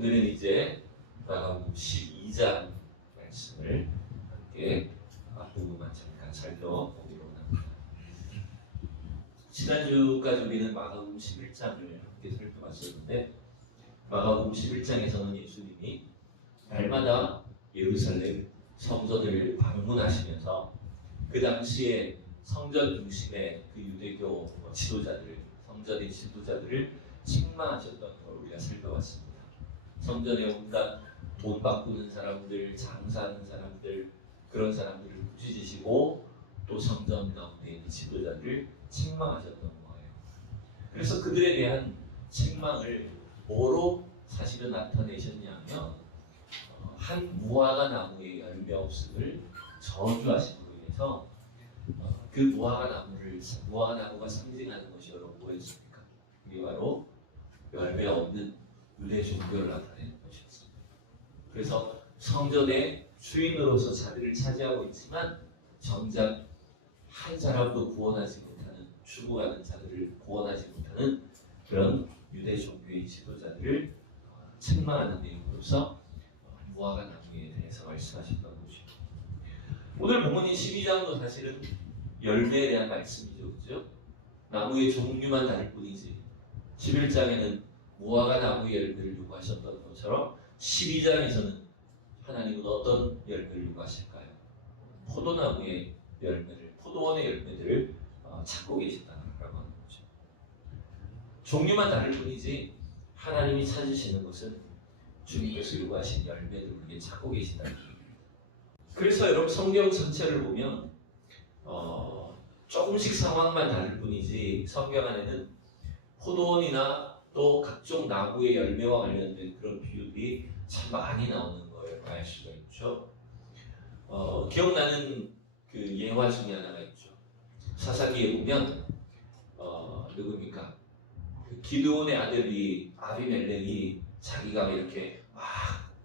오늘은 이제 마가복음 12장 말씀을 함께 앞부분만 잠깐 살펴보기로 합니다. 지난주까지 우리는 마가복음 11장을 함께 살펴봤었는데, 마가복음 11장에서는 예수님이 날마다 예루살렘 성전을 방문하시면서 그 당시에 성전 중심의 그 유대교 지도자들, 성전의 지도자들을 책망하셨던 걸 우리가 살펴봤습니다. 성전에 온갖 돈 바꾸는 사람들, 장사하는 사람들, 그런 사람들을 꾸짖으시고 또 성전 가운데 있는 지도자들을 책망하셨던 거예요. 그래서 그들에 대한 책망을 뭐로 사실은 나타내셨냐면 한 무화과 나무의 열매 없음을 저주하심으로 인해서 그 무화과 나무가 상징하는 것이 여러분 뭐였습니까? 이게 바로 열매 없는 유대 종교를 나타내는 것이었습니다. 그래서 성전의 주인으로서 자리를 차지하고 있지만 정작 한 사람도 구원하지 못하는, 죽어가는 자들을 구원하지 못하는 그런 유대 종교의 지도자들을 책망하는 내용으로서 무화과 나무에 대해서 말씀하셨던 것이죠. 오늘 본문인 12장도 사실은 열매에 대한 말씀이죠. 그죠? 나무의 종류만 다를 뿐이지 11장에는 무화과 나무의 열매를 요구하셨던 것처럼 12장에서는 하나님은 어떤 열매를 요구하실까요? 포도나무의 열매를, 포도원의 열매들을 찾고 계시다라고 하는 거죠. 종류만 다를 뿐이지 하나님이 찾으시는 것은 주님께서 요구하신 열매들을 우리에게 찾고 계시다는 얘기입니다. 그래서 여러분 성경 전체를 보면 조금씩 상황만 다를 뿐이지 성경 안에는 포도원이나 또 각종 나무의 열매와 관련된 그런 비유들이 참 많이 나오는 걸 알 수가 있죠. 기억나는 그 예화 중에 하나가 있죠. 사사기에 보면 누굽니까? 그 기드온의 아들이 아비멜렉이 자기가 이렇게 막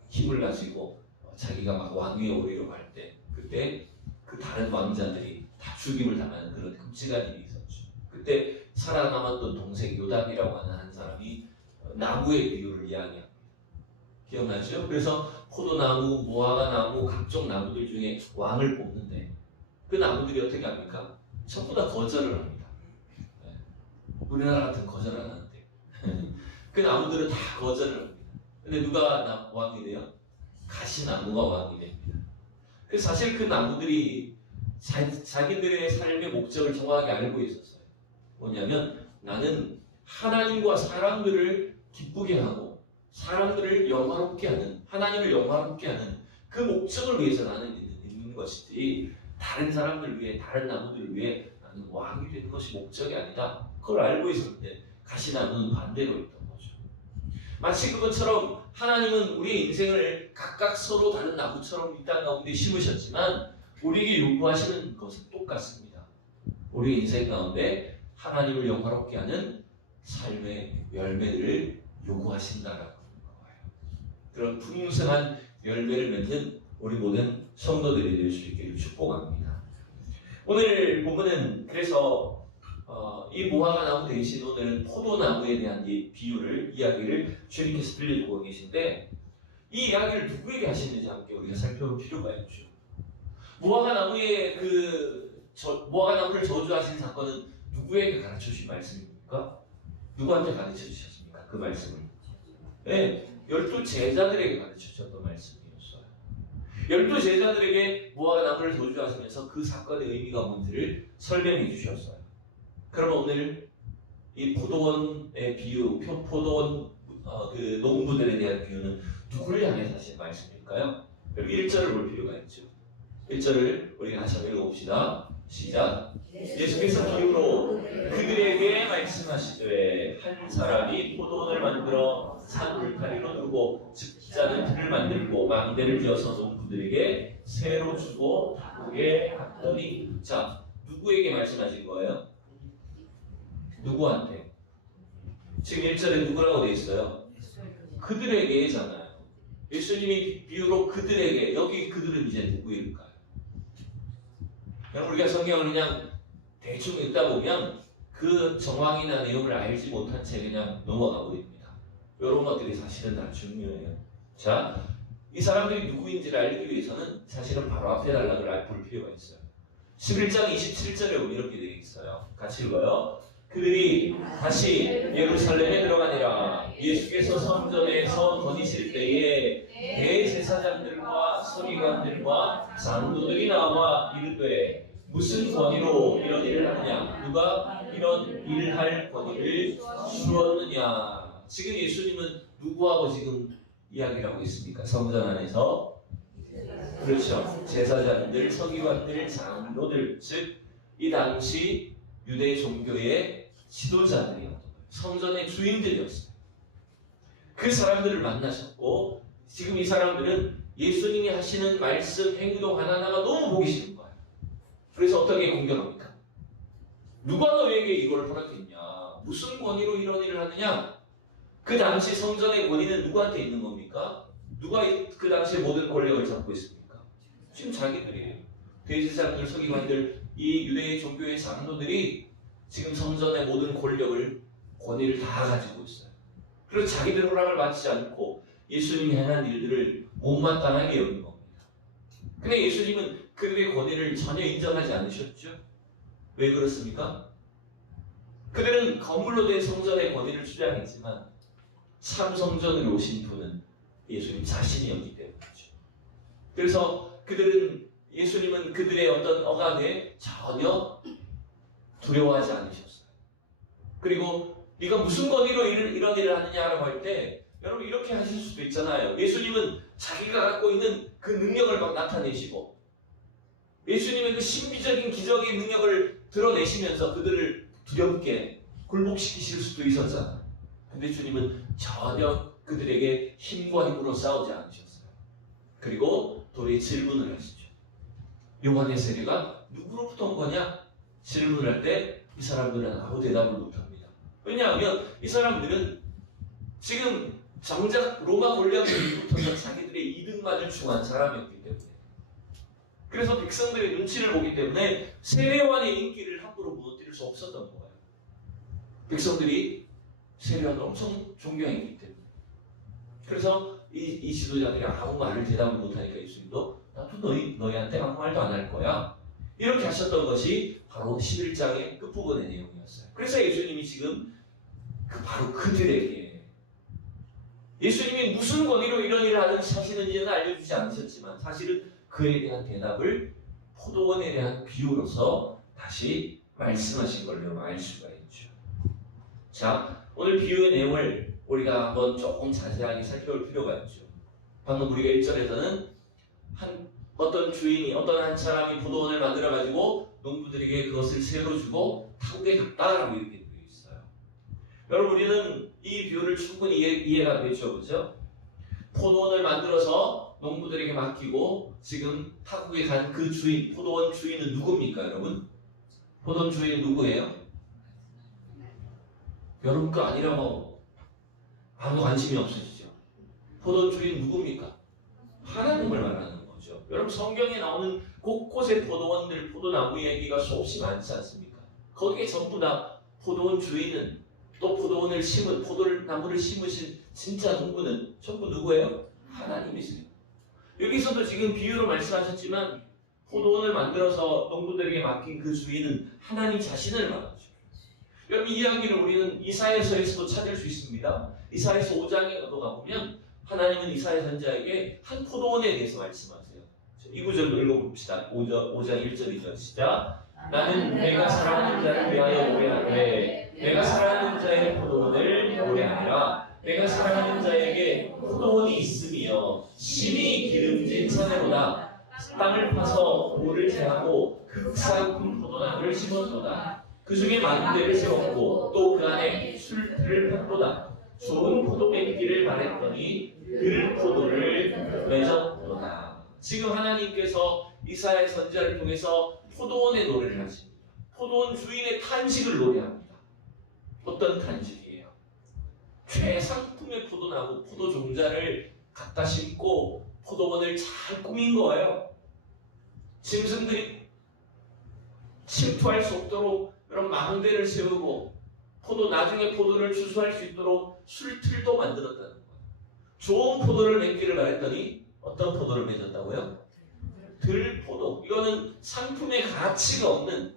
힘을 가지고 자기가 막 왕위에 오르려고 할 때, 그때 그 다른 왕자들이 다 죽임을 당하는 그런 끔찍한 일이 있었죠. 그때 살아남았던 동생 요담이라고 하는 한 사람이 나무의 비유를 이야기합니다. 기억나죠? 그래서 포도나무, 무화과 나무, 각종 나무들 중에 왕을 뽑는데 그 나무들이 어떻게 합니까? 전부 다 거절을 합니다. 네. 우리나라 같은 거절 안 하는데 그 나무들은 다 거절을 합니다. 근데 누가 왕이 돼요? 가시나무가 왕이 됩니다. 그래서 사실 그 나무들이 자기들의 삶의 목적을 정확하게 알고 있었어요. 뭐냐면 나는 하나님과 사람들을 기쁘게 하고 사람들을 영화롭게 하는, 하나님을 영화롭게 하는 그 목적을 위해서 나는 있는 것이지 다른 사람들 위해, 다른 나무들을 위해 나는 왕이 되는 것이 목적이 아니다. 그걸 알고 있었는데 가시나무는 반대로 있던 거죠. 마치 그것처럼 하나님은 우리의 인생을 각각 서로 다른 나무처럼 이 땅 가운데 심으셨지만 우리에게 요구하시는 것은 똑같습니다. 우리의 인생 가운데 하나님을 영화롭게 하는 삶의 열매들을 요구하신다라고 하는 거예요. 그런 풍성한 열매를 맺는 우리 모든 성도들이 될 수 있기를 축복합니다. 오늘 본문은 그래서 이 무화과 나무 대신 오늘은 포도나무에 대한 이야기를 주님께서 들려주고 계신데 이 이야기를 누구에게 하시는지 함께 우리가 살펴볼 필요가 있죠. 무화과 나무를 저주하신 사건은 누구에게 가르쳐 주신 말씀입니까? 누구한테 가르쳐 주셨습니까? 그 말씀을. 네, 12 제자들에게 가르쳐 주셨던 말씀이었어요. 12 제자들에게 무화과 나무를 저주하시면서 그 사건의 의미가 뭔지를 설명해 주셨어요. 그러면 오늘 이 포도원의 비유, 포도원 그 농부들에 대한 비유는 누구를 향해서 하신 말씀일까요? 그럼 1절을 볼 필요가 있죠. 1절을 우리가 다시 한번 읽어봅시다. 시작. 예수께서 비유로 그들에게 말씀하시되 한 사람이 포도원을 만들어 산 울타리로 두고 집자는 틀을 만들고 망대를 지어서 농부들에게 새로 주고 바꾸게 하더니, 자, 누구에게 말씀하신 거예요? 누구한테? 지금 1절에 누구라고 되어 있어요? 그들에게잖아요. 예수님이 비유로 그들에게, 여기 그들은 이제 누구일까요? 그냥 우리가 성경을 그냥 대충 읽다 보면 그 정황이나 내용을 알지 못한 채 그냥 넘어가 버립니다. 이런 것들이 사실은 다 중요해요. 자, 이 사람들이 누구인지를 알기 위해서는 사실은 바로 앞에 단락을 볼 필요가 있어요. 11장 27절에 보면 이렇게 되어 있어요. 같이 읽어요. 그들이 다시 예루살렘에 들어가니라. 예수께서 성전에서 거니실 때에 대제사장들과 서기관들과 장로들이 나와 이르되 무슨 권위로 이런 일을 하느냐? 누가 이런 일을 할 권위를 주었느냐? 지금 예수님은 누구하고 지금 이야기를 하고 있습니까? 성전 안에서. 그렇죠. 제사장들, 서기관들, 장로들, 즉 이 당시 유대 종교의 지도자들이었던 거예요. 성전의 주인들이었어요. 그 사람들을 만나셨고 지금 이 사람들은 예수님이 하시는 말씀, 행동 하나하나가 너무 보기 싫은 거예요. 그래서 어떻게 공격합니까? 누가 너에게 이걸 허락했냐? 무슨 권위로 이런 일을 하느냐? 그 당시 성전의 권위는 누구한테 있는 겁니까? 누가 그 당시에 모든 권력을 잡고 있습니까? 지금 자기들이에요. 대제사장들, 서기관들, 이 유대의 종교의 장로들이 지금 성전의 모든 권위를 다 가지고 있어요. 그래서 자기들 허락을 받지 않고 예수님이 행한 일들을 못마땅하게 여긴 겁니다. 근데 예수님은 그들의 권위를 전혀 인정하지 않으셨죠? 왜 그렇습니까? 그들은 건물로 된 성전의 권위를 주장했지만 참 성전으로 오신 분은 예수님 자신이었기 때문이죠. 그래서 예수님은 그들의 어떤 억압에 전혀 두려워하지 않으셨어요. 그리고 네가 무슨 권위로 이런 일을 하느냐라고 할 때 여러분 이렇게 하실 수도 있잖아요. 예수님은 자기가 갖고 있는 그 능력을 막 나타내시고 예수님의 그 신비적인 기적의 능력을 드러내시면서 그들을 두렵게 굴복시키실 수도 있었잖아요. 근데 주님은 전혀 그들에게 힘과 힘으로 싸우지 않으셨어요. 그리고 도리어 질문을 하시죠. 요한의 세례가 누구로부터 온 거냐? 질문을 할 때 이 사람들은 아무 대답을 못합니다. 왜냐하면 이 사람들은 지금 정작 로마 권력으로부터 자기들의 이득만을 추구한 사람이었기 때문에 그래서 백성들의 눈치를 보기 때문에 세례요한의 인기를 함부로 무너뜨릴 수 없었던 거예요. 백성들이 세례요한을 엄청 존경했기 때문에 그래서 이 지도자들이 아무 말을 대답을 못하니까 예수님도 나도 너희한테 아무 말도 안 할 거야. 이렇게 하셨던 것이 바로 11장의 끝부분의 내용이었어요. 그래서 예수님이 지금 바로 그들에게 예수님이 무슨 권위로 이런 일을 하시는지는 알려주지 않으셨지만 사실은 그에 대한 대답을 포도원에 대한 비유로서 다시 말씀하신 걸로 알 수가 있죠. 자, 오늘 비유의 내용을 우리가 한번 조금 자세하게 살펴볼 필요가 있죠. 방금 우리가 1절에서는 어떤 한 사람이 포도원을 만들어가지고 농부들에게 그것을 새로 주고 타국에 갔다라고 이렇게 되어 있어요. 여러분 우리는 이 비유를 충분히 이해가 되죠, 그렇죠? 포도원을 만들어서 농부들에게 맡기고 지금 타국에 간 그 주인, 포도원 주인은 누굽니까, 여러분? 포도원 주인은 누구예요? 여러분 거 아니라고 아무 관심이 없으시죠? 포도원 주인은 누굽니까? 하나님을 말하는 거죠. 여러분 성경에 나오는 곳곳에 포도원들, 포도나무 얘기가 수없이 많지 않습니까? 거기에 전부 다 포도원 주인은 또 포도원을 심은 포도나무를 심으신 진짜 농부는 전부 누구예요? 하나님이세요. 여기서도 지금 비유로 말씀하셨지만 포도원을 만들어서 농부들에게 맡긴 그 주인은 하나님 자신을 말하죠. 여러분 이 이야기를 우리는 이사야서에서도 찾을 수 있습니다. 이사야서 5장에 가보면 하나님은 이사야 선지자에게 한 포도원에 대해서 말씀하세요. 이 구절도 읽어봅시다. 5장 1절 2절 시작. 나는 내가 사랑하는 자를 위하여 노래하되 내가 사랑하는 자의 포도원을 노래하니라. 내가 사랑하는 자에게 포도원이 있으며 심히 기름진 자네로다. 땅을 파서 돌을 제하고 극사높은 포도나무를 심었도다. 그 중에 많은 데를 세웠고 또 그 안에 술틀을 폈도다. 좋은 포도 맺기를 바랬더니 들포도를 맺었도다. 지금 하나님께서 이사야 선지자를 통해서 포도원의 노래를 하십니다. 포도원 주인의 탄식을 노래합니다. 어떤 탄식이에요? 최상품의 포도나무, 포도 종자를 갖다 심고 포도원을 잘 꾸민 거예요. 짐승들이 침투할 수 없도록 그런 망대를 세우고 나중에 포도를 추수할 수 있도록 술틀도 만들었다는 거예요. 좋은 포도를 맺기를 바랬더니 어떤 포도를 맺었다고요? 들포도. 이거는 상품의 가치가 없는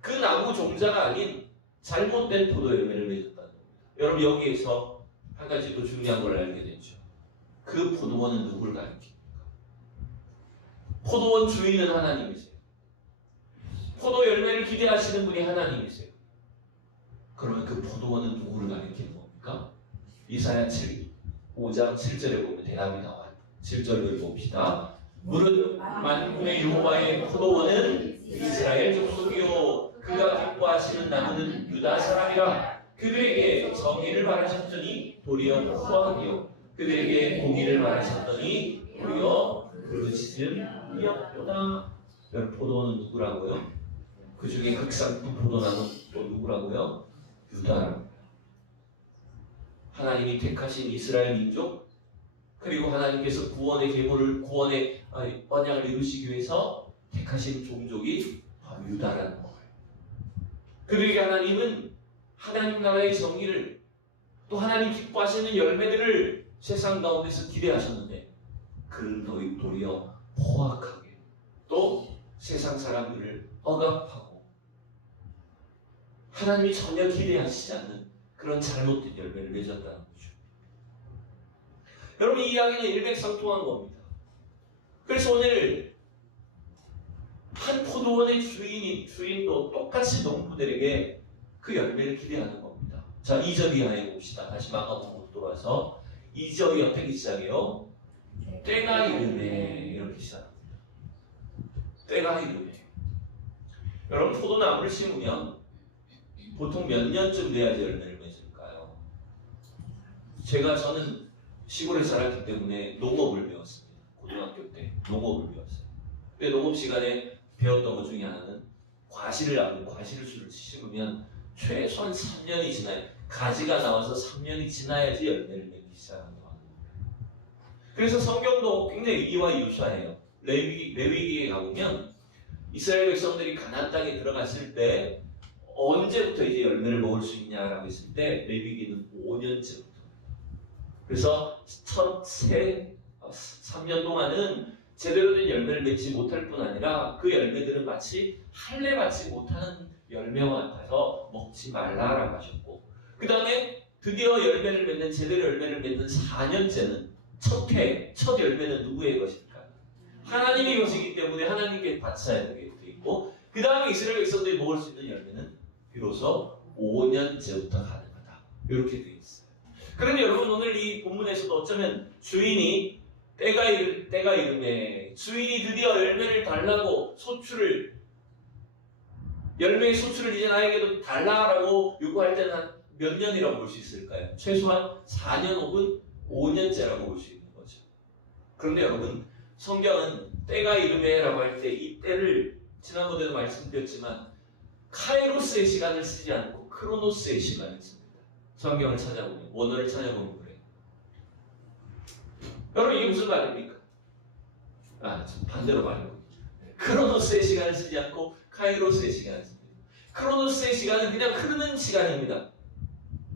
그 나무 종자가 아닌 잘못된 포도 열매를 맺었다는 겁니다. 여러분 여기에서 한 가지 또 중요한 걸 알게 되죠. 그 포도원은 누구를 가리킵니까? 포도원 주인은 하나님이세요. 포도 열매를 기대하시는 분이 하나님이세요. 그러면 그 포도원은 누구를 가리키는 겁니까? 이사야 5장 7절에 보면 대답이 나와요. 7절을 봅시다. 무릇 만군의 여호와의 포도원은 이스라엘 족속이요 그가 기뻐하시는 나무는 유다 사람이라. 그들에게 정의를 바라셨더니 도리어 후하기요 그들에게 공의를 바라셨더니 도리어 그릇이음이었도다. 여러분 포도원은 누구라고요? 그 중에 극상품 포도나무는 또 누구라고요? 유다랍니다. 하나님이 택하신 이스라엘 민족, 그리고 하나님께서 구원의 언약을 이루시기 위해서 택하신 종족이 바로 유다라는 거예요. 그들에게 하나님은 하나님 나라의 정의를, 또 하나님 기뻐하시는 열매들을 세상 가운데서 기대하셨는데 그는 도리어 포악하게 또 세상 사람들을 억압하고 하나님이 전혀 기대하시지 않는 그런 잘못된 열매를 맺었다는 거죠. 여러분 이 이야기는 일맥상통한 겁니다. 그래서 오늘 한 포도원의 주인도 똑같이 농부들에게 그 열매를 기대하는 겁니다. 자, 2절 이하에 봅시다. 다시 마가복음으로 돌아와서 2절이 어떻게 시작해요? 때가 이르네 이렇게 시작합니다. 때가 이르네. 여러분 포도나무를 심으면 보통 몇 년쯤 돼야지 열매를 맺을까요? 저는 시골에 자랐기 때문에 농업을 배웠습니다. 고등학교 때 농업을 배웠어요. 근데 농업 시간에 배웠던 것 중에 하나는 과실을 심으면 최소한 3년이 지나야, 가지가 나와서 3년이 지나야지 열매를 맺기 시작한다고 합니다. 그래서 성경도 굉장히 이와 유사해요. 레위기에 가보면 이스라엘 백성들이 가나안 땅에 들어갔을 때 언제부터 이제 열매를 먹을 수 있냐라고 했을 때 레위기는 5년째부터. 그래서 첫 3년 동안은 제대로 된 열매를 맺지 못할 뿐 아니라 그 열매들은 마치 할례 받지 못하는 열매와 같아서 먹지 말라라고 하셨고, 그 다음에 드디어 제대로 열매를 맺는 4년째는 첫 열매는 누구의 것일까? 하나님의 것이기 때문에 하나님께 바쳐야 되게 돼 있고, 그 다음에 이스라엘 백성들이 먹을 수 있는 열매는 비로소 5년째부터 가능하다. 이렇게 되어 있어요. 그런데 여러분 오늘 이 본문에서도 어쩌면 주인이 때가 이르매 주인이 드디어 열매를 달라고 열매의 소출을 이제 나에게도 달라라고 요구할 때는 한 몇 년이라고 볼 수 있을까요? 최소한 4년 혹은 5년째라고 볼 수 있는 거죠. 그런데 여러분 성경은 때가 이르매라고 할 때 이 때를 지난번에도 말씀드렸지만 카이로스의 시간을 쓰지 않고 크로노스의 시간을 씁니다. 성경을 찾아보면, 원어를 찾아보면 그래요. 여러분 이게 무슨 말입니까? 반대로 말해요. 크로노스의 시간을 쓰지 않고 카이로스의 시간을 씁니다. 크로노스의 시간은 그냥 흐르는 시간입니다.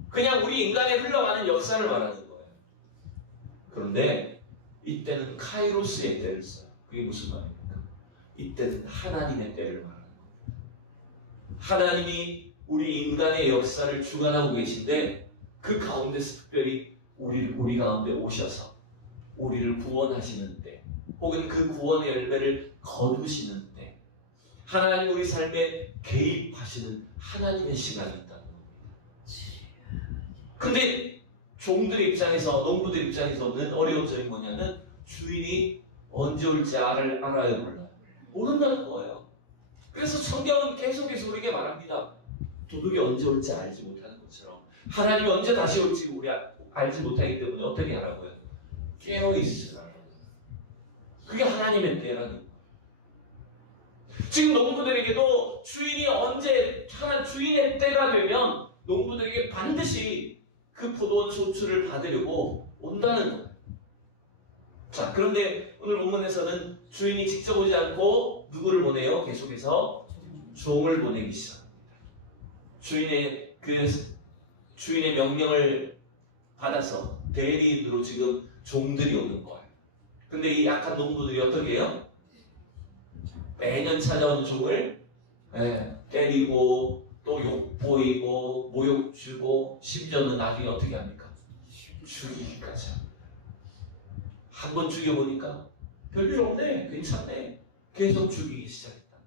그냥 우리 인간의 흘러가는 역사를 말하는 거예요. 그런데 이때는 카이로스의 때를 써요. 그게 무슨 말입니까? 이때는 하나님의 때를 말하는 겁니다. 하나님이 우리 인간의 역사를 주관하고 계신데 그 가운데서 특별히 우리 가운데 오셔서 우리를 구원하시는 때, 혹은 그 구원의 열매를 거두시는 때, 하나님 우리 삶에 개입하시는 하나님의 시간이 있다는 겁니다. 근데 농부들 입장에서는 어려운 점이 뭐냐면 주인이 언제 올지 알아요 몰라요? 모른다는 거예요. 그래서 성경은 계속해서 우리에게 말합니다. 도둑이 언제 올지 알지 못하는 것처럼 하나님이 언제 다시 올지 우리 알지 못하기 때문에 어떻게 하라고요? 깨어있으라고. 그게 하나님의 때라는 거예요. 지금 농부들에게도 주인의 때가 되면 농부들에게 반드시 그 포도원 소출을 받으려고 온다는 거예요. 자, 그런데 오늘 본문에서는 주인이 직접 오지 않고 누구를 보내요? 계속해서 종을 보내기 시작합니다. 주인의 그 주인의 명령을 받아서 대리인으로 지금 종들이 오는 거예요. 근데 이 악한 농부들이 어떻게 해요? 매년 찾아오는 종을 때리고 또 욕보이고 모욕 주고 심지어는 나중에 어떻게 합니까? 죽이기까지 합니다. 한 번 죽여보니까 별일 없네, 괜찮네, 계속 죽이기 시작했다.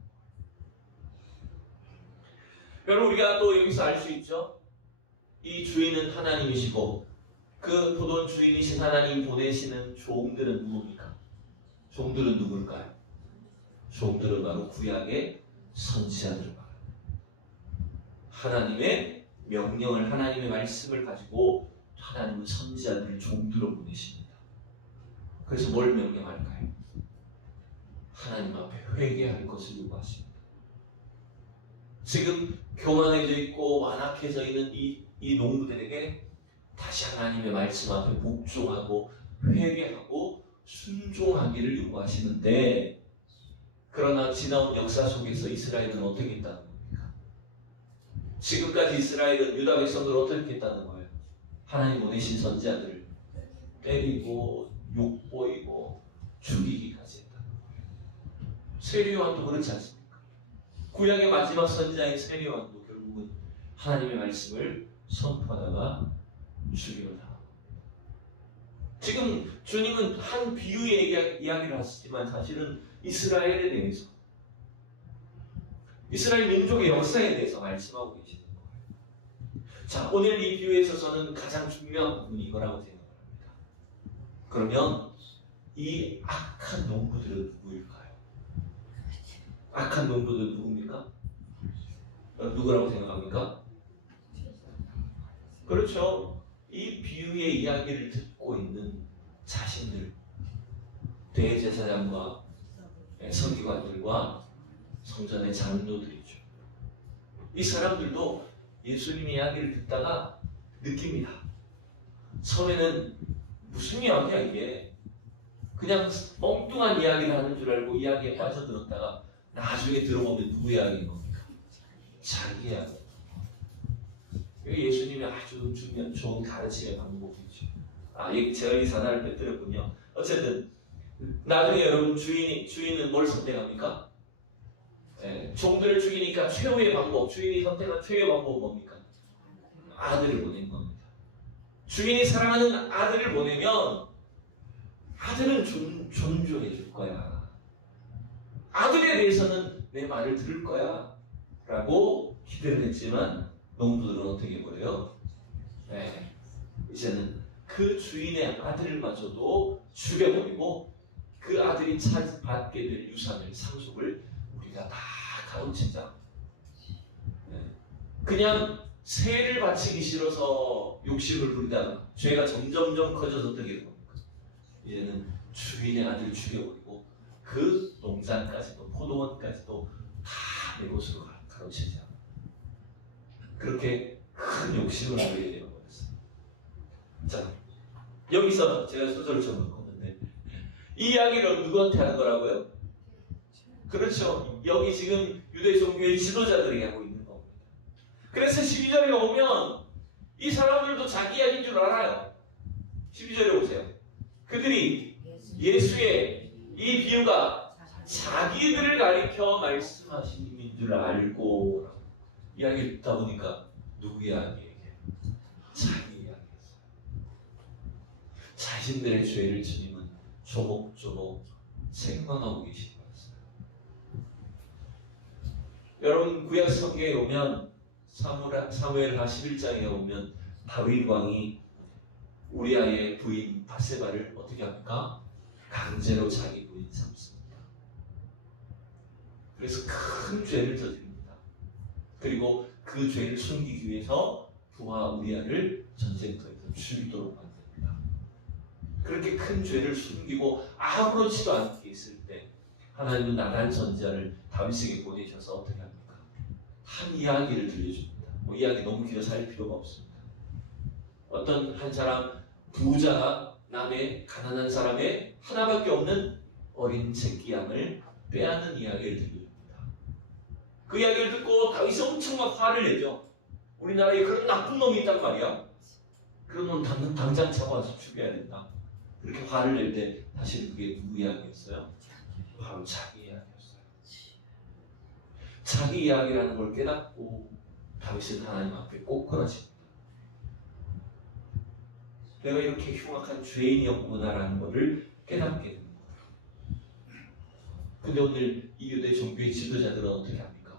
여러분, 우리가 또 여기서 알 수 있죠? 이 주인은 하나님이시고 그 포도원 주인이신 하나님 보내시는 종들은 누굽니까? 종들은 누굴까요? 종들은 바로 구약의 선지자들 말합니다. 하나님의 명령을, 하나님의 말씀을 가지고 하나님은 선지자들을 종들로 보내십니다. 그래서 뭘 명령할까요? 하나님 앞에 회개할 것을 요구하십니다. 지금 교만해져 있고 완악해져 있는 이 농부들에게 다시 하나님의 말씀 앞에 묵종하고 회개하고 순종하기를 요구하시는데, 그러나 지나온 역사 속에서 이스라엘은 어떻게 했다는 겁니까? 지금까지 이스라엘은 유다 백성들을 어떻게 했다는 거예요? 하나님 보내신 선지자들을 때리고 욕보이고 죽이기까지 했다는 거예요. 세례요한도 그렇지 않습니까? 구약의 마지막 선지자인 세례요한도 결국은 하나님의 말씀을 선포하다가 죽임을 당합니다. 지금 주님은 한 비유의 이야기를 하시지만 사실은 이스라엘에 대해서, 이스라엘 민족의 역사에 대해서 말씀하고 계시는 거예요. 자, 오늘 이 비유에서 저는 가장 중요한 부분이 이거라고 생각을 합니다. 그러면 이 악한 농부들은 누구일까요? 악한 농부들은 누굽니까? 누구라고 생각합니까? 그렇죠. 이 비유의 이야기를 듣고 있는 자신들, 대제사장과 서기관들과 성전의 장로들이죠. 이 사람들도 예수님의 이야기를 듣다가 느낍니다. 처음에는 무슨 이야기야 이게? 그냥 엉뚱한 이야기를 하는 줄 알고 이야기에 빠져들었다가 나중에 들어보면 누구 이야기인 겁니까? 자기 이야기. 예수님이 아주 좋은 가르침의 방법이죠. 제가 이 사단을 빼뜨렸군요. 어쨌든 나중에 여러분 주인은 뭘 선택합니까? 종들을 죽이니까 최후의 방법, 주인이 선택한 최후의 방법은 뭡니까? 아들을 보낸 겁니다. 주인이 사랑하는 아들을 보내면 아들은 존중해 줄 거야. 아들에 대해서는 내 말을 들을 거야 라고 기대를 했지만 농부들은 어떻게 해버려요? 이제는 그 주인의 아들마저도 죽여버리고 그 아들이 받게 될 유산을, 상속을 우리가 다 가로채자. 그냥 세를 바치기 싫어서 욕심을 부리다가 죄가 점점점 커져서 어떻게 된 겁니까? 이제는 주인의 아들을 죽여버리고 그 농장까지도 포도원까지도 다 내 것으로 가로채자. 그렇게 큰 욕심을 부리게 되어버렸어요. 자, 여기서 제가 소설을 적었는데 이 이야기를 누구한테 하는 거라고요? 그렇죠. 여기 지금 유대 종교의 지도자들이 하고 있는 겁니다. 그래서 12절에 오면 이 사람들도 자기 이야기인 줄 알아요. 12절에 오세요. 그들이 예수의 이 비유가 자기들을 가리켜 말씀하신 힘인 줄 알고 이야기를 듣다 보니까 누구 이야기예요? 자기 이야기였어요. 자신들의 죄를 주님은 조목조목 생각하고 계신 거였어요. 여러분, 구약 성경에 오면 사무엘하 11장에 오면 다윗 왕이 우리아의 부인 바세바를 어떻게 합니까? 강제로 자기 부인 삼습니다. 그래서 큰 죄를 저집니다. 그리고 그 죄를 숨기기 위해서 부하 우리아를 전쟁터에서 죽이도록 만듭니다. 그렇게 큰 죄를 숨기고 아무렇지도 않게 있을 때 하나님은 나단 선지자를 다윗에게 보내셔서 어떻게 합니까? 한 이야기를 들려줍니다. 이야기 너무 길어서 할 필요가 없습니다. 어떤 한 사람, 부자가 남의 가난한 사람의 하나밖에 없는 어린 새끼 양을 빼앗는 이야기를 들려줍니다. 그 이야기를 듣고 다윗이 엄청 막 화를 내죠. 우리나라에 그런 나쁜 놈이 있단 말이야. 그런 놈 당장 잡아서 죽여야 된다. 그렇게 화를 낼 때 사실 그게 누구 이야기였어요? 바로 자기 이야기였어요. 자기 이야기라는 걸 깨닫고 다윗은 하나님 앞에 꼬꾸라집니다. 내가 이렇게 흉악한 죄인이었구나라는 것을 깨닫게 됩니다. 근데 오늘 이 유대 종교의 지도자들은 어떻게 합니까?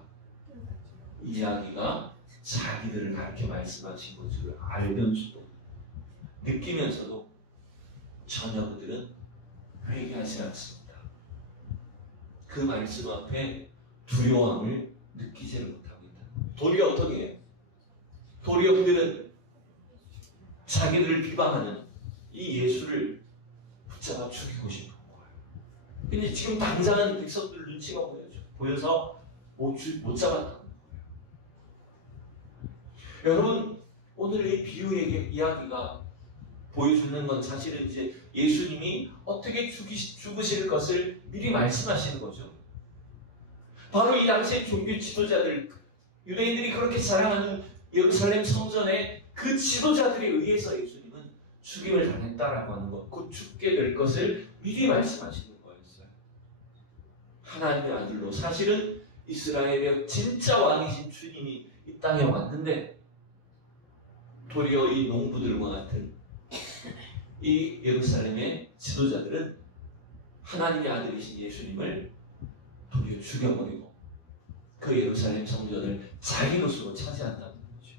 이 이야기가 자기들을 가르쳐 말씀하신 것을 알면서도 느끼면서도 전혀 그들은 회개하지 않습니다. 그 말씀 앞에 두려움을 느끼지를 못합니다. 도리어 어떻게 해요? 도리어 그들은 자기들을 비방하는 이 예수를 붙잡아 죽이고 싶은 거예요. 근데 지금 당장은 백성들 눈치가 보여서 못 잡았다는 거예요. 여러분, 오늘 이 비유의 이야기가 보여주는 건 사실은 이제 예수님이 어떻게 죽으실 것을 미리 말씀하시는 거죠. 바로 이 당시의 종교 지도자들, 유대인들이 그렇게 자랑하는 예루살렘 성전의 그 지도자들에 의해서 예수님은 죽임을 당했다라고 하는 것, 곧 죽게 될 것을 미리 말씀하시는 거였어요. 하나님의 아들로 사실은 이스라엘의 진짜 왕이신 주님이 이 땅에 왔는데 도리어 이 농부들과 같은 이 예루살렘의 지도자들은 하나님의 아들이신 예수님을 도리어 죽여버리고 그 예루살렘 성전을 자기 것으로 차지한다는 거죠.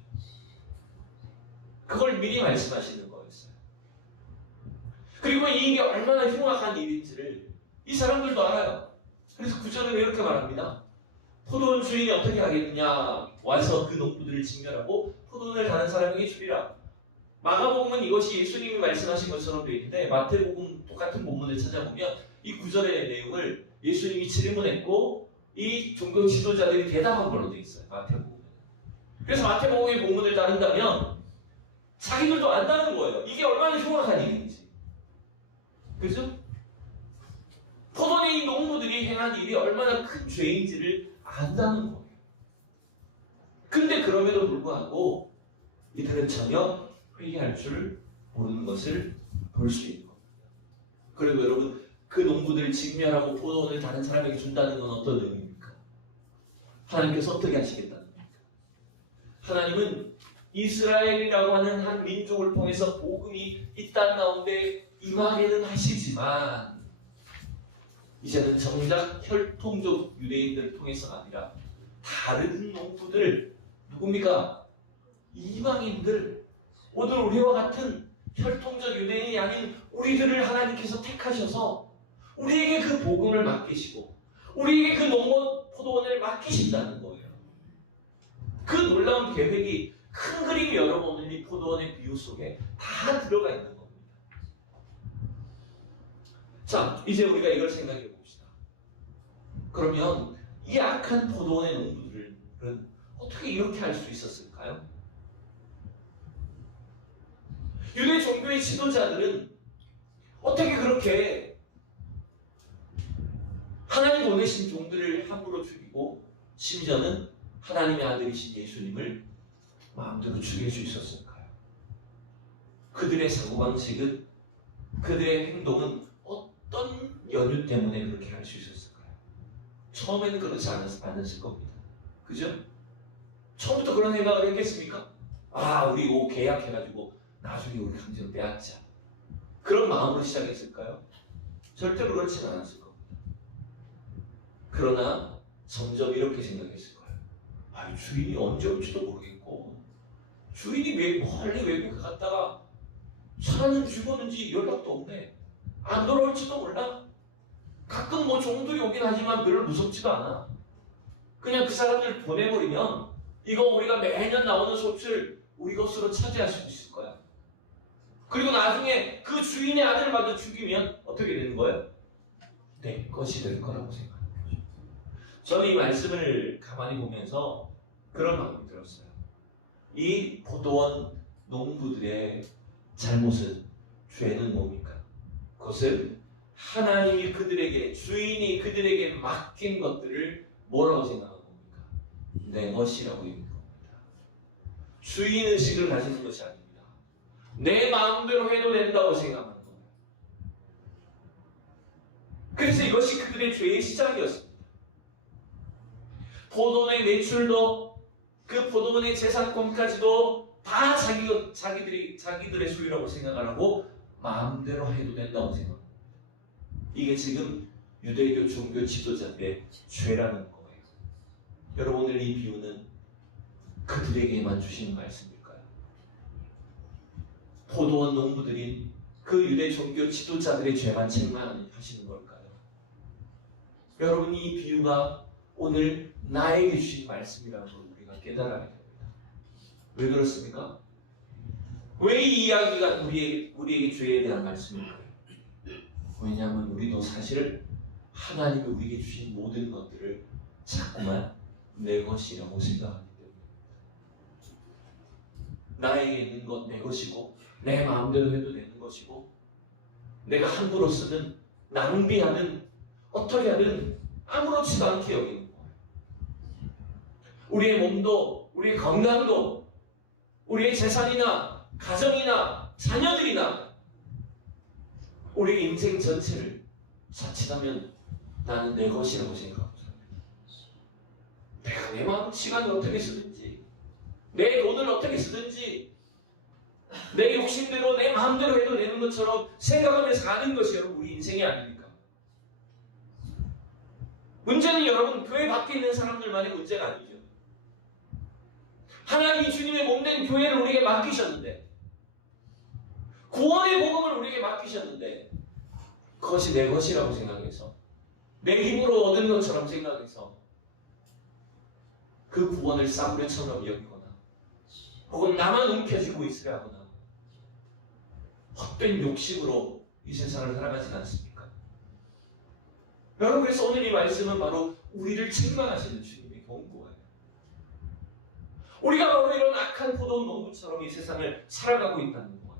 그걸 미리 말씀하시는 거였어요. 그리고 이 일이 얼마나 흉악한 일인지를 이 사람들도 알아요. 그래서 구절은 이렇게 말합니다. 포도원 주인이 어떻게 하겠느냐, 와서 그 농부들을 직멸하고 포도원을 다른 사람에게 주리라. 마가복음은 이것이 예수님이 말씀하신 것처럼 되어 있는데 마태복음 똑같은 본문을 찾아보면 이 구절의 내용을 예수님이 질문했고 이 종교 지도자들이 대답한 걸로 되어 있어요. 마태복음은. 그래서 마태복음의 본문을 따른다면 자기들도 안다는 거예요. 이게 얼마나 흉악한 일인지. 그죠? 포도원의 이 농부들이 행한 일이 얼마나 큰 죄인지를 안다는 거예요. 근데 그럼에도 불구하고 이들은 전혀 회개할 줄 모르는 것을 볼 수 있는 겁니다. 그리고 여러분, 그 농부들을 직멸하고 포도원을 다른 사람에게 준다는 건 어떤 의미입니까? 하나님께서 어떻게 하시겠다는 겁니까? 하나님은 이스라엘이라고 하는 한 민족을 통해서 복음이 이 땅 가운데 임하게는 하시지만 이제는 정작 혈통적 유대인들을 통해서가 아니라 다른 농부들, 누굽니까? 이방인들, 오늘 우리와 같은 혈통적 유대인이 아닌 우리들을 하나님께서 택하셔서 우리에게 그 복음을 맡기시고 우리에게 그 농원 포도원을 맡기신다는 거예요. 그 놀라운 계획이 큰 그림 여러분 오늘 이 포도원의 비유 속에 다 들어가 있는 겁니다. 자, 이제 우리가 이걸 생각해 봅시다. 그러면 이 악한 포도원의 농부들은 어떻게 이렇게 할 수 있었을까요? 유대 종교의 지도자들은 어떻게 그렇게 하나님 보내신 종들을 함부로 죽이고 심지어는 하나님의 아들이신 예수님을 마음대로 죽일 수 있었을까요? 그들의 사고방식은, 그들의 행동은 어떤 연유 때문에 그렇게 할 수 있었을까요? 처음에는 그렇지 않았을 겁니다. 그죠? 처음부터 그런 생각을 했겠습니까? 아, 우리 이거 계약해가지고 나중에 우리 강제로 빼앗자. 그런 마음으로 시작했을까요? 절대로 그렇지는 않았을 겁니다. 그러나 점점 이렇게 생각했을 거예요. 아, 주인이 언제 올지도 모르겠고 주인이 멀리 외국에 갔다가 살았는지 죽었는지 연락도 없네. 안 돌아올지도 몰라. 가끔 뭐 종들이 오긴 하지만 별로 무섭지도 않아. 그냥 그 사람들 보내버리면 이거 우리가 매년 나오는 소출 우리 것으로 차지할 수 있을 거야. 그리고 나중에 그 주인의 아들을 마저 죽이면 어떻게 되는 거예요? 내 것이 될 거라고 생각하는 거죠. 저는 이 말씀을 가만히 보면서 그런 마음이 들었어요. 이 포도원 농부들의 잘못은, 죄는 뭡니까? 그것은 하나님이 그들에게, 주인이 그들에게 맡긴 것들을 뭐라고 생각하는 겁니까? 내 것이라고 얘기합니다. 주인의식을 가지는 것이 아닙니다. 내 마음대로 해도 된다고 생각하는 거예요. 그래서 이것이 그들의 죄의 시작이었습니다. 포도원의 매출도 그 포도원의 재산권까지도 다 자기들의 소유라고 생각을 하고 마음대로 해도 된다고 생각합니다. 이게 지금 유대교 종교 지도자들의 죄라는 거예요. 여러분, 오늘 이 비유는 그들에게만 주시는 말씀일까요? 포도원 농부들인 그 유대 종교 지도자들의 죄만 책망하시는 걸까요? 여러분, 이 비유가 오늘 나에게 주신 말씀이라는 걸 우리가 깨달아야 됩니다. 왜 그렇습니까? 왜 이 이야기가 우리에게 죄에 대한 말씀일까요? 왜냐하면 우리도 사실 하나님이 우리에게 주신 모든 것들을 자꾸만 내 것이라고 생각하기 때문에 나에게 있는 것 내 것이고 내 마음대로 해도 되는 것이고 내가 함부로 쓰든 낭비하든 어떻게 하든 아무렇지도 않게 여기는 거예요. 우리의 몸도 우리의 건강도 우리의 재산이나 가정이나 자녀들이나 우리의 인생 전체를 자칫하면 나는 내 것이라고 생각하고 살아요. 내가 내 마음, 시간을 어떻게 쓰든지 내 돈을 어떻게 쓰든지 내 욕심대로 내 마음대로 해도 되는 것처럼 생각하며 사는 것이 여러분 우리 인생이 아닙니까? 문제는 여러분 교회 밖에 있는 사람들만의 문제가 아니죠. 하나님이 주님의 몸된 교회를 우리에게 맡기셨는데 구원의 복음을 우리에게 맡기셨는데 그것이 내 것이라고 생각해서 내 힘으로 얻은 것처럼 생각해서 그 구원을 쌍배처럼 여기거나 혹은 나만 움켜쥐고 있으려 하거나 헛된 욕심으로 이 세상을 살아가지 않습니까? 여러분, 그래서 오늘 이 말씀은 바로 우리를 책망하시는 주님의 경고예요. 우리가 바로 이런 악한 포도원 농부처럼 이 세상을 살아가고 있다는 거예요.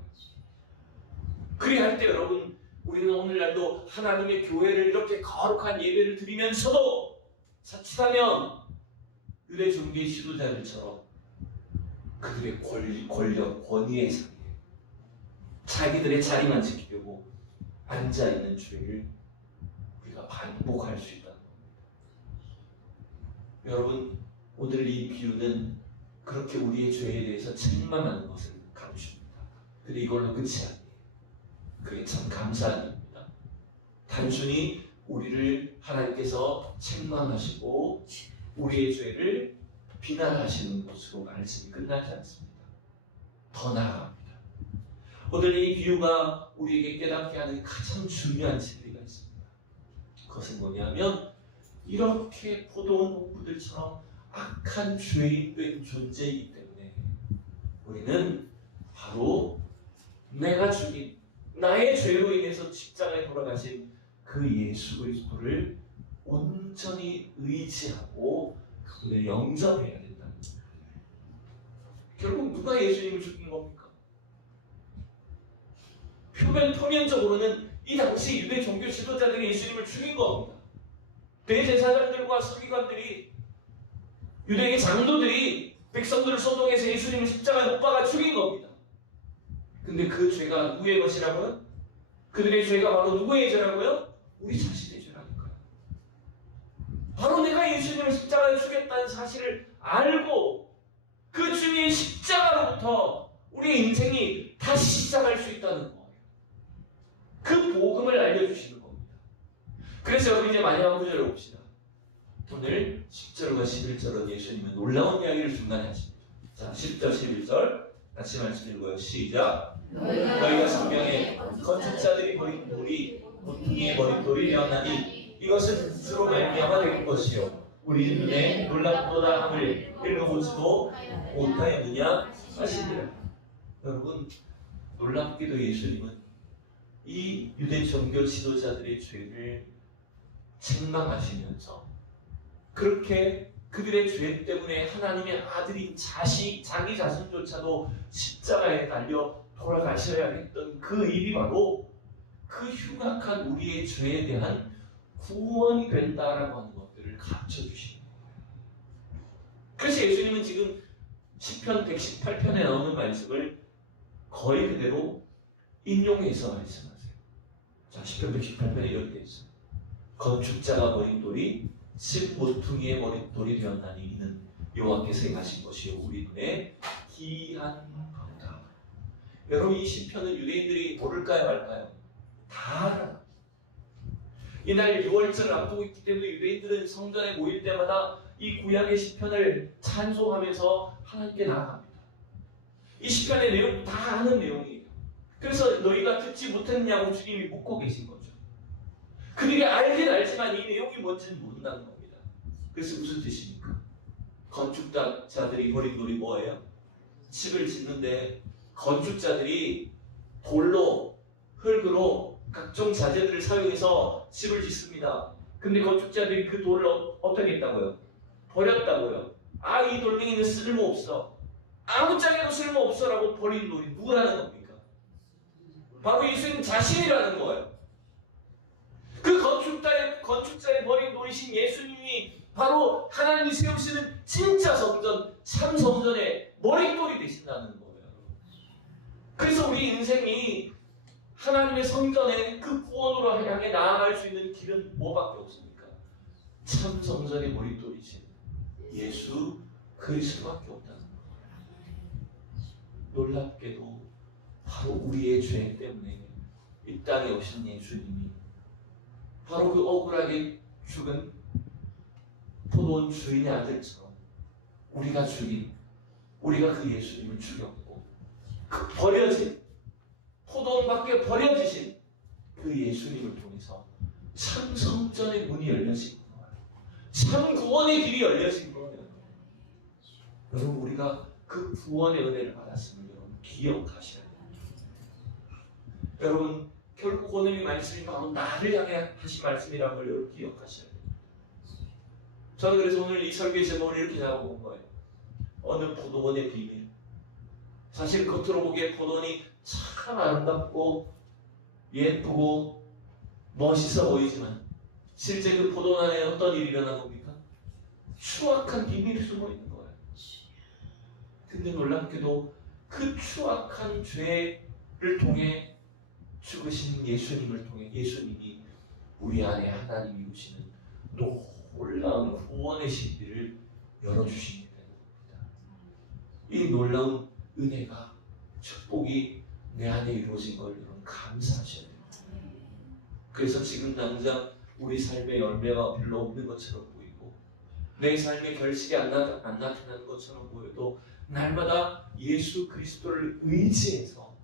그리할 때 여러분, 우리는 오늘날도 하나님의 교회를 이렇게 거룩한 예배를 드리면서도 자칫하면 유대 종교의 지도자들처럼 그들의 권력, 권위의 상에 자기들의 자리만 지키려고 앉아있는 죄를 우리가 반복할 수 있다는 겁니다. 여러분, 오늘 이 비유는 그렇게 우리의 죄에 대해서 책망하는 것을 가르칩니다. 그런데 이걸로 끝이 아니에요. 그게 참 감사한 일입니다. 단순히 우리를 하나님께서 책망하시고 우리의 죄를 비난하시는 것으로 말씀이 끝나지 않습니다. 더 나아갑니다. 오늘 이 비유가 우리에게 깨닫게 하는 가장 중요한 진리가 있습니다. 그것은 뭐냐면 이렇게 포도원 농부들처럼 악한 죄인된 존재이기 때문에 우리는 바로 내가 죽인 나의 죄로 인해서 십자가에 돌아가신 그 예수 그리스도를 온전히 의지하고 그분을 영접해야 된다는 겁니다. 결국 누가 예수님을 죽인 겁니까? 표면적으로는 이 당시 유대 종교 지도자들이 예수님을 죽인 겁니다. 대제사장들과 서기관들이 유대의 장로들이 백성들을 소동해서 예수님을 십자가에 못 박아 죽인 겁니다. 근데 그 죄가 누구의 것이라고요? 그들의 죄가 바로 누구의 죄라고요? 우리 자신의 죄라니까요. 바로 내가 예수님을 십자가에 죽였다는 사실을 알고 그 주님의 십자가로부터 우리의 인생이 다시 시작할 수 있다는 거예요. 그 복음을 알려주시는 겁니다. 그래서 여러분 이제 마지막 구절을 봅시다. 오늘 10절과 11절은 예수님은 놀라운 이야기를 중간에 하십니다. 자, 10절, 11절 같이 말씀 읽어요. 시작. 너희가 성경에 건축자들이 버린 돌이 모퉁이에 버린 돌이 되었나니 이것은 스스로 말미암아 될 것이요 우리 눈에 놀랍도다 함을 읽어보지도 못하였느냐 하시니라. 여러분, 놀랍게도 예수님은 이 유대 종교 지도자들의 죄를 책망하시면서 그렇게 그들의 죄 때문에 하나님의 아들인 자기 자신조차도 십자가에 달려 돌아가셔야 했던 그 일이 바로 그 흉악한 우리의 죄에 대한 구원이 된다라고 하는 것들을 가르쳐주시는 거예요. 그래서 예수님은 지금 시편 118편에 나오는 말씀을 거의 그대로 인용해서 말씀하세요. 자, 시편 118편에 이렇게 되어 있어요. 건축자가 버린 돌이 집 모퉁이의 머릿돌이 되었나니 이는 여호와께서 행하신 것이요 우리 눈에 기이한 바로다. 여러분, 이 시편은 유대인들이 모를까요 말까요? 다 알아요. 이날 6월절을 앞두고 있기 때문에 유대인들은 성전에 모일 때마다 이 구약의 시편을 찬송하면서 하나님께 나아갑니다. 이 시편의 내용 다 아는 내용이에요. 그래서 너희가 듣지 못했냐고 주님이 묻고 계신 거죠. 그들이 알긴 알지만 이 내용이 뭔지는 모른다는 겁니다. 그래서 무슨 뜻입니까? 건축자들이 버린 돌이 뭐예요? 집을 짓는데 건축자들이 돌로, 흙으로 각종 자재들을 사용해서 집을 짓습니다. 근데 건축자들이 그 돌을 어떻게 했다고요? 버렸다고요. 아, 이 돌멩이는 쓸모없어. 아무 짝에도 쓸모없어라고 버린 돌이 누구라는 겁니까? 바로 예수님 자신이라는 거예요. 그 건축자의 버린 돌이신 예수님이 바로 하나님이 세우시는 진짜 성전, 참 성전의 머릿돌이 되신다는 거예요. 그래서 우리 인생이 하나님의 성전에 그 구원으로 향해 나아갈 수 있는 길은 뭐밖에 없습니까? 참 성전의 머릿돌이신 예수 그리스도밖에 없다는 거예요. 놀랍게도 바로 우리의 죄 때문에 이 땅에 오신 예수님이 바로 그 억울하게 죽은 포도원 주인의 아들처럼 우리가 그 예수님을 죽였고 그 버려진 포도원 밖에 버려지신 그 예수님을 통해서 참 성전의 문이 열려진 거예요. 참 구원의 길이 열려진 거예요. 여러분, 우리가 그 구원의 은혜를 받았음을 여러분 기억하셔야 돼요. 여러분, 결국 오늘 이 말씀이 바로 나를 향해 하신 말씀이라는 걸 여러분 기억하셔야 돼요. 저는 그래서 오늘 이 설교의 제목을 이렇게 잡아본 거예요. 어느 포도원의 비밀. 사실 겉으로 보기에 포도원이 참 아름답고 예쁘고 멋있어 보이지만 실제 그 포도원 안에 어떤 일이 일어난 겁니까? 추악한 비밀이 숨어 있는 거예요. 근데 놀랍게도 그 추악한 죄를 통해 죽으신 예수님을 통해 예수님이 우리 안에 하나님이 이루시는 놀라운 구원의 신비를 열어주시게 되는 겁니다. 이 놀라운 은혜가, 축복이 내 안에 이루어진 걸 여러분 감사하셔야 돼요. 그래서 지금 당장 우리 삶의 열매가 별로 없는 것처럼 보이고 내 삶의 결실이 안 나타나는 것처럼 보여도 날마다 예수 그리스도를 의지해서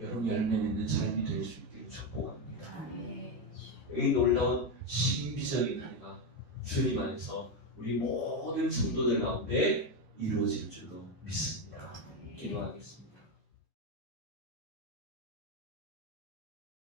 여러분 열매 맺는 삶이 될 수 있기를 축복합니다. 이 놀라운 신비적인 은혜가 주님 안에서 우리 모든 성도들 가운데 이루어질 줄로 믿습니다. 기도하겠습니다.